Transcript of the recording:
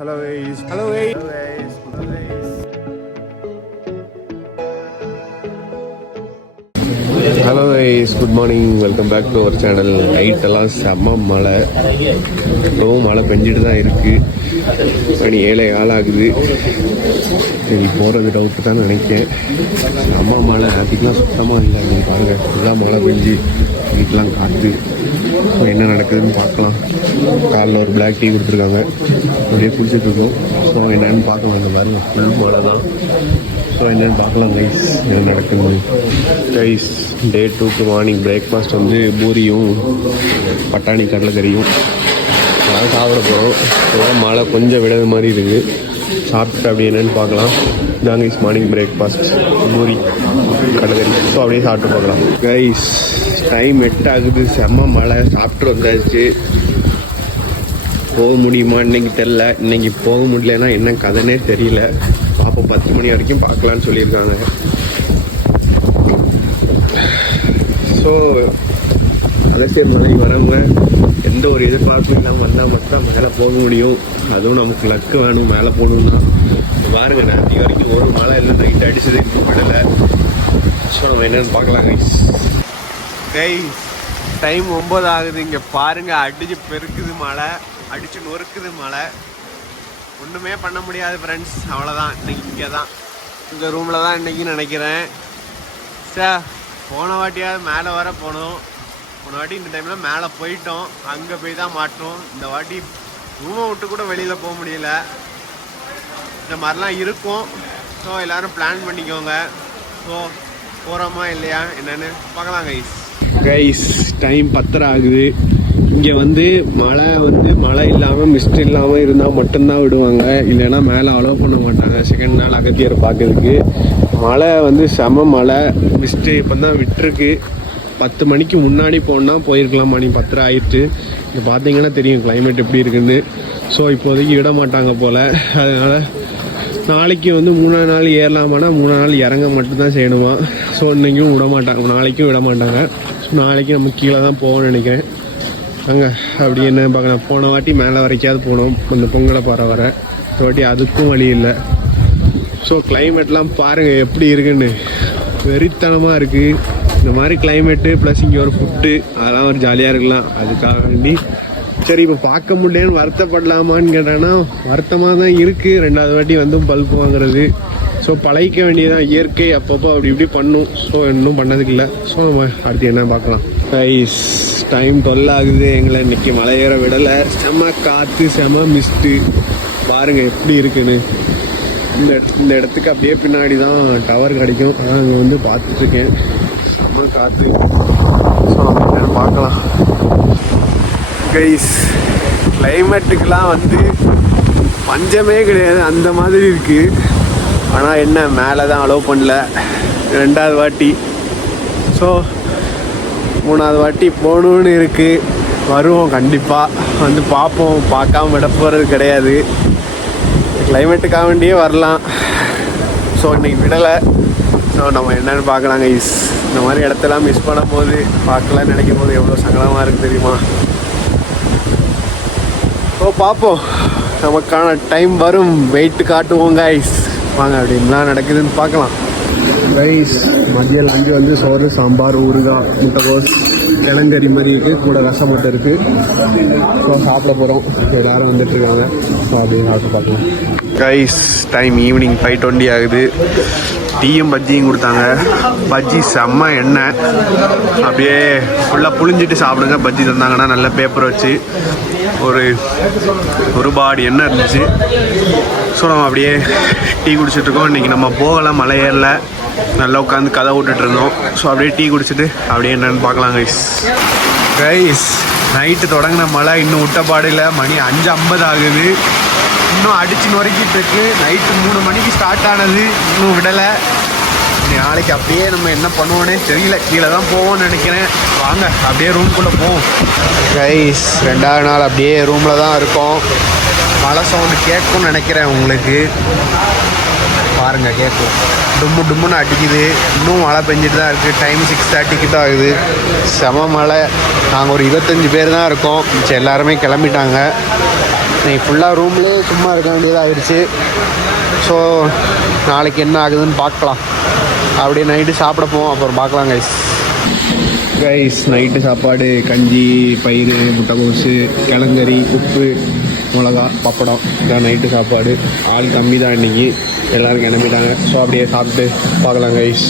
Hello guys. Hello guys. Hello guys. Hello guys. Hello guys good morning welcome back to our channel night எல்லாம் செம்ம மழை. இப்போவும் மழை பெஞ்சிட்டு தான் இருக்கு. மணி ஏழை ஆளாகுது சரி போகிறது டவுட்டு தான் நினைக்கிறேன். செம்ம மழை. அதுக்கெலாம் சுத்தமாக இல்லை. நீங்கள் பாருங்கள் ஃபுல்லாக மழை பெஞ்சு வீட்டெலாம் காற்று என்ன நடக்குதுன்னு பார்க்கலாம். காலில் ஒரு பிளாக் டீ கொடுத்துருக்காங்க. அப்படியே குடிச்சிட்ருக்கோம் ஸோ என்னன்னு பார்க்கலாம் இந்த மாதிரி ஃபுல் மழை தான் ஸோ என்னென்னு பார்க்கலாம் கைஸ் என்ன நடக்குது? கைஸ் டே டூக்கு மார்னிங் பிரேக்ஃபாஸ்ட் வந்து பூரியும் பட்டாணி கடலைக்கறியும். அதான் சாப்பிட போகிறோம் ஸோ மழை கொஞ்சம் விடுறது மாதிரி இருக்குது. சாப்பிட்டு அப்படி என்னென்னு பார்க்கலாம். இதான் கைஸ் மார்னிங் பிரேக்ஃபாஸ்ட் பூரி கடலைக்கறி. ஸோ அப்படியே சாப்பிட்டு பார்க்கலாம். கைஸ் டைம் எட்டு ஆகுது செம்ம மழை. சாப்பிட்டு வந்தாச்சு. போக முடியுமா இன்னைக்கு தெரில இன்னைக்கு போக முடியலன்னா என்ன கதைனே தெரியல. பாப்போம் பத்து மணி வரைக்கும் பார்க்கலான்னு சொல்லியிருக்காங்க. ஸோ அலசியர் மலை வரவங்க எந்த ஒரு எதிர்பார்ப்பும் இல்லாமல் வந்தால் மட்டும் மேலே போக முடியும். அதுவும் நமக்கு லக்கு வேணும் மேலே போகணும்னா. பாருங்க நேற்று வரைக்கும் ஒரு மழை இல்லை நைட் அடிச்சது இன்னும் விடலை. ஸோ நம்ம என்னன்னு பார்க்கலாம் கைஸ் கைஸ் டைம் ஒம்பது ஆகுது. இங்கே பாருங்க அடிச்சு பெருக்குது மழை அடிச்சு நொறுக்குது மழை. ஒன்றுமே பண்ண முடியாது ஃப்ரெண்ட்ஸ் அவ்வளோதான் இன்னைக்கு இங்கே தான் இந்த ரூமில் தான் இன்றைக்கி நினைக்கிறேன். சார் போன வாட்டியாவது மேலே வர போனோம். போன வாட்டி இந்த டைமில் மேலே போயிட்டோம். அங்கே போய் தான் மாட்டோம். இந்த வாட்டி ரூமை விட்டு கூட வெளியில் போக முடியல. இந்த மாதிரிலாம் இருக்கும். ஸோ எல்லோரும் பிளான் பண்ணிக்கோங்க. ஸோ போகிறோமா இல்லையா? என்னென்னு பார்க்கலாம் கைஸ் கைஸ் டைம் பத்தரை ஆகுது. இங்கே வந்து மழை வந்து மழை இல்லாமல் மிஸ்ட் இல்லாமல் இருந்தால் மட்டும்தான் விடுவாங்க. இல்லைன்னா மேலே அலோவ் பண்ண மாட்டாங்க. செகண்ட் நாள் அகத்தியர் பார்க்கறதுக்கு. மழை வந்து செம மழை. மிஸ்ட்டு இப்போ தான் விட்டுருக்கு. பத்து மணிக்கு முன்னாடி போனால் போயிருக்கலாம்? மணி பத்தரை ஆயிடுச்சு இங்கே பார்த்தீங்கன்னா தெரியும் கிளைமேட் எப்படி இருக்குன்னு. ஸோ இப்போதைக்கு விட மாட்டாங்க போல். அதனால் நாளைக்கு வந்து மூணாவது நாள் ஏறலாமானா மூணாவது நாள் இறங்க மட்டும்தான் செய்யணுமா? ஸோ இன்றைக்கும் விட மாட்டாங்க. நாளைக்கும் விட மாட்டாங்க. ஸோ நாளைக்கு நம்ம கீழே தான் போகணும்னு நினைக்கிறேன். அங்கே அப்படி என்ன பார்க்கலாம் போன வாட்டி மேலே வரைக்காவது போனோம். அந்த பொங்கலை பாறை வர. இந்த வாட்டி அதுக்கும் வழி இல்லை. ஸோ கிளைமேட்லாம் பாருங்கள் எப்படி இருக்குன்னு. வெறித்தனமாக இருக்குது இந்த மாதிரி கிளைமேட்டு ப்ளஸ் இங்கே ஒரு ஃபுட்டு அதெல்லாம் ஒரு ஜாலியாக இருக்கலாம். அதுக்காக வேண்டி. சரி இப்போ பார்க்க முடியலன்னு வருத்தப்படலாமான்னு கேட்டாங்கன்னா வருத்தமாக தான் இருக்குது ரெண்டாவது வாட்டி வந்து பல்ப் வாங்குறது. ஸோ பழகிக்க வேண்டியதான் இயற்கை அப்பப்போ அப்படி இப்படி பண்ணும். ஸோ இன்னும் பண்ணதுக்கு இல்லை. ஸோ நம்ம அடுத்து என்ன பார்க்கலாம். ஐஸ் டைம் டொல் ஆகுது எங்களை இன்னைக்கு மலையேற விடலை. செம காற்று செம மிஸ்ட்டு பாருங்க எப்படி இருக்குன்னு. இந்த இந்த இடத்துக்கு அப்படியே பின்னாடி தான் டவர் கிடைக்கும். நான் அங்கே வந்து பார்த்துட்ருக்கேன். செம்ம காற்று ஸோ நம்ம பார்க்கலாம். கைஸ் கிளைமேட்டுக்கெலாம் வந்து பஞ்சமே கிடையாது. அந்த மாதிரி இருக்குது ஆனால் என்ன மேலே தான் அலோவ் பண்ணல. ரெண்டாவது வாட்டி. ஸோ மூணாவது வாட்டி போகணுன்னு இருக்குது வருவோம் கண்டிப்பாக வந்து பார்ப்போம். பார்க்காம விட போகிறது கிடையாது. கிளைமேட்டுக்காக வேண்டியே வரலாம். ஸோ இன்றைக்கி விடலை. ஸோ நம்ம என்னென்னு பார்க்கலாங்க இஸ் இந்த மாதிரி இடத்தெல்லாம் மிஸ் பண்ணும் போது பார்க்கலான்னு நினைக்கும் போது எவ்வளோ சங்கடமாக இருக்குது தெரியுமா? ஸோ பார்ப்போம். நமக்கான டைம் வரும். வெயிட் காட்டுவோங்க ஐஸ் வாங்க அப்படின்லாம் நடக்குதுன்னு பார்க்கலாம். ரைஸ் மதிய லஞ்சு வந்து சோறு சாம்பார் ஊறுகாய் முட்டைகோஸ் கிழங்கறி மாதிரி இருக்குது கூட ரசம் மட்டும் இருக்குது ஸோ சாப்பிட போகிறோம் எல்லாரும் வந்துட்டுருக்காங்க ஸோ அப்படின்னு சாப்பிட்டு பார்க்கலாம். Guys time evening five twenty ஆகுது. டீயும் பஜ்ஜியும் கொடுத்தாங்க. பஜ்ஜி செம்ம எண்ணெய். அப்படியே ஃபுல்லாக புழிஞ்சிட்டு சாப்பிடுங்க. பஜ்ஜி தந்தாங்கன்னா நல்ல பேப்பர் வச்சு ஒரு ஒரு பாடி எண்ணெய் இருந்துச்சு. ஸோ நம்ம அப்படியே டீ குடிச்சிட்டு இருக்கோம். இன்றைக்கி நம்ம போகலாம் மலை ஏறல. நல்லா உட்காந்து கதை விட்டுட்டு இருந்தோம் ஸோ அப்படியே டீ குடிச்சிட்டு அப்படியே என்னன்னு பார்க்கலாம் கைஸ் கைஸ் நைட்டு தொடங்கின மழை இன்னும் விட்ட பாடில்லை. மணி அஞ்சு ஐம்பது ஆகுது. இன்னும் அடிச்சு நொறுக்கிட்டு இருக்கு நைட்டு மூணு மணிக்கு ஸ்டார்ட் ஆனது. இன்னும் விடலை. நாளைக்கு அப்படியே நம்ம என்ன பண்ணுவோன்னே தெரியல. கீழே தான் போவோம்னு நினைக்கிறேன். வாங்க அப்படியே ரூம்குள்ளே போவோம். கைஸ் ரெண்டாவது நாள் அப்படியே ரூமில் தான் இருக்கோம். மழை சவுண்டு கேட்கும்னு நினைக்கிறேன் உங்களுக்கு. பாருங்க கேட்கும் டும்மு டும்முன்னு அடிக்குது. இன்னும் மழை பெஞ்சிட்டு தான் இருக்குது டைம் சிக்ஸ் தேர்ட்டிக்கு தான் ஆகுது. செம மழை. நாங்கள் ஒரு இருபத்தஞ்சி பேர் தான் இருக்கோம். மிச்சம் எல்லாருமே கிளம்பிட்டாங்க. இன்னைக்கு ஃபுல்லாக ரூம்லேயே சும்மா இருக்க வேண்டியதாகிடுச்சு ஸோ நாளைக்கு என்ன ஆகுதுன்னு பார்க்கலாம். அப்படியே நைட்டு சாப்பிட போவோம். அப்புறம் பார்க்கலாம் கைஸ் கைஸ் நைட்டு சாப்பாடு கஞ்சி பயிறு முட்டைகோசு கிழங்கறி உப்பு. மிளகா பப்படம் இதான் நைட்டு சாப்பாடு. ஆள் கம்மி தான் இன்னைக்கு. எல்லோரும் கிளம்பிட்டாங்க. ஸோ அப்படியே சாப்பிட்டு பார்க்கலாம் கைஸ்